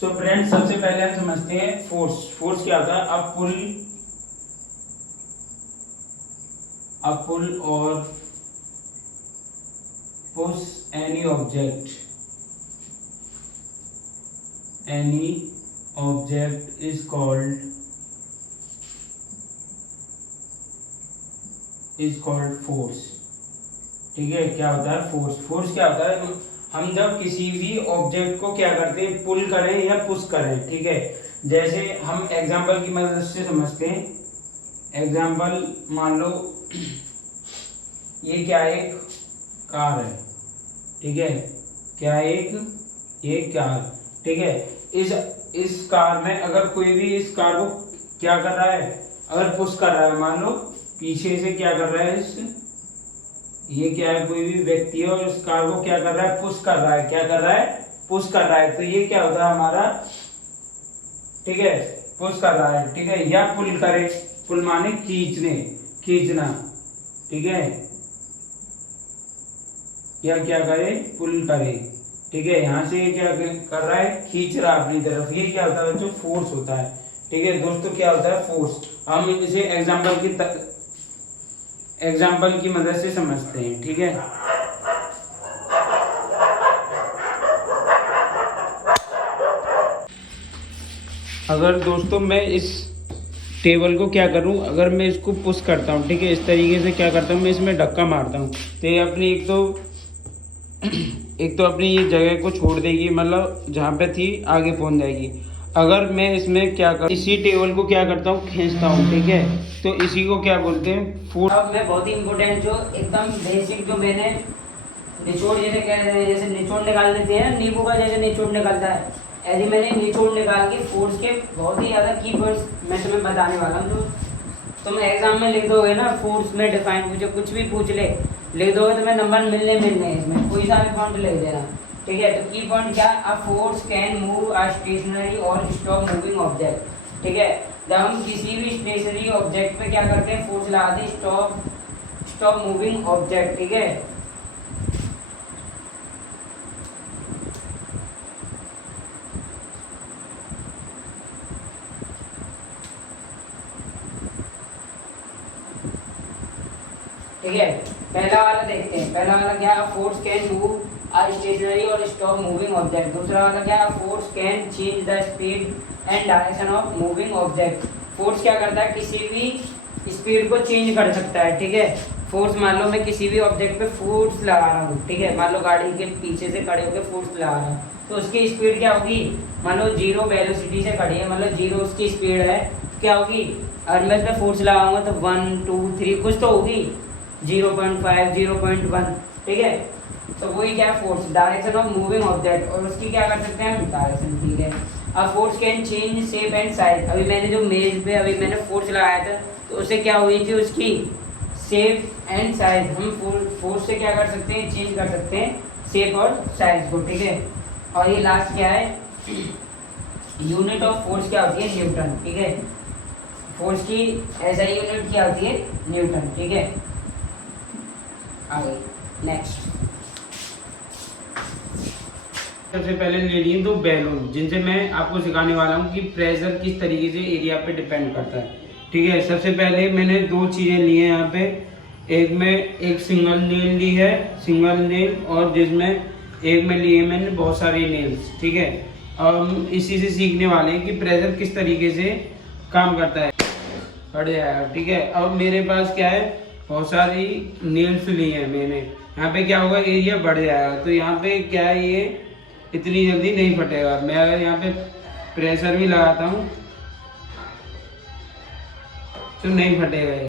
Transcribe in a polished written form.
So friends, सबसे पहले हम समझते हैं फोर्स। फोर्स क्या होता है? अ पुल और push any object is called force. ठीक है, क्या होता है फोर्स? फोर्स क्या होता है? हम जब किसी भी ऑब्जेक्ट को क्या करते हैं, पुल करें या पुश करें। ठीक है, जैसे हम एग्जांपल की मदद से समझते हैं। एग्जांपल मान लो ये क्या एक कार है। ठीक है, क्या एक कार। ठीक है, इस कार में अगर कोई भी इस कार को क्या कर रहा है, अगर पुश कर रहा है, मान लो पीछे से क्या कर रहा है, ये क्या है, कोई भी व्यक्ति है और इस कार को क्या कर रहा है, पुश कर रहा है। क्या कर रहा है? पुश कर रहा है। तो ये क्या होता है हमारा? ठीक है, पुश कर रहा है। ठीक है, या पुल करे। पुल माने खींचना। ठीक है, या क्या करे, पुल करे। ठीक है, यहाँ से क्या कर रहा है, खींच रहा है अपनी तरफ। ये क्या होता है? जो फोर्स होता है। ठीक है दोस्तों, क्या होता है फोर्स? हम इसे एग्जाम्पल की मदद से समझते हैं। ठीक है, अगर दोस्तों मैं इस टेबल को क्या करूं, अगर मैं इसको पुश करता हूं, ठीक है, इस तरीके से क्या करता हूं, मैं इसमें धक्का मारता हूं, तो ये अपनी एक तो अपनी ये जगह को छोड़ देगी, मतलब जहाँ पे थी आगे पहुंच जाएगी। अगर मैं इसमें क्या कर, इसी टेबल को क्या करता हूँ, खींचता हूँ। ठीक है, तो इसी को क्या बोलते हैं, फोर्स। अब मैं बहुत ही इम्पोर्टेंट, जो एकदम बेसिक, जो मैंने निचोड़, जैसे कह रहे हैं, जैसे निचोड़ निकाल देते हैं नींबू का, जैसे निचोड़ निकलता है, यदि मैंने निचोड़ निकाल के फोर्स के बहुत ही ज़्यादा की वर्ड्स मैं तुम्हें बताने वाला हूँ। तो तुम एग्जाम में लिख दोगे ना, फोर्स में डिफाइन पूछे, कुछ भी पूछ ले, लिख दोगे तो मैं नंबर मिलने इसमें कोई सा भी पॉइंट लिख देना। ठीक है, तो की पॉइंट क्या? A force can move a stationary और स्टॉप मूविंग ऑब्जेक्ट। ठीक है, जब हम किसी भी स्टेशनरी ऑब्जेक्ट पे क्या करते हैं, फोर्स लगाते हैं, स्टॉप मूविंग ऑब्जेक्ट। ठीक है, ठीक है, पहला वाला देखते हैं। पहला वाला क्या है? Force can move a stationary और स्टॉप मूविंग ऑब्जेक्ट। दूसरा वाला क्या है? Force can change the speed and direction of moving object. Force क्या करता है? किसी भी स्पीड को चेंज कर सकता है। ठीक है, फोर्स मान लो मैं किसी भी ऑब्जेक्ट पे फोर्स लगा रहा हूँ। ठीक है, मान लो गाड़ी के पीछे से खड़े होकर फोर्स लगा रहा हूँ, तो उसकी स्पीड क्या होगी? मान लो जीरो वेलोसिटी से खड़ी है, मतलब जीरो उसकी स्पीड है, क्या होगी? और मैं इसमें फोर्स लगाऊंगा तो 1 2 3 कुछ तो होगी, 0.5 0.1। ठीक है, तो वही क्या है force, direction of moving object. और उसकी क्या कर सकते हैं हम? डायरेक्शन। ठीक है, अब force can change shape and size. अभी मैंने जो मेज पे अभी मैंने फोर्स लगाया था, तो उससे क्या हुई थी, उसकी शेप एंड साइज। हम फोर्स से क्या कर सकते हैं, चेंज कर सकते हैं शेप और साइज को। ठीक है, और ये लास्ट क्या है, यूनिट ऑफ फोर्स क्या होती है? न्यूटन। ठीक है, फोर्स की ऐसा यूनिट क्या होती है? न्यूटन। ठीक है, आगे नेक्स्ट। सबसे पहले ले लिए दो बैलून, जिनसे मैं आपको सिखाने वाला हूँ कि प्रेशर किस तरीके से एरिया पे डिपेंड करता है। ठीक है, सबसे पहले मैंने दो चीज़ें ली हैं यहाँ पे। एक सिंगल नेल ली है, सिंगल नेल, और जिसमें एक में लिए मैंने बहुत सारे नेल्स। ठीक है, अब हम इसी से सीखने वाले हैं कि प्रेशर किस तरीके से काम करता है। बढ़ जाएगा। ठीक है, अब मेरे पास क्या है, बहुत सारी नेल्स ली हैं मैंने। यहाँ पे क्या होगा, एरिया बढ़ जाएगा। तो यहाँ पे क्या है, ये इतनी जल्दी नहीं फटेगा। मैं अगर यहाँ पे प्रेशर भी लगाता हूँ तो नहीं फटेगा।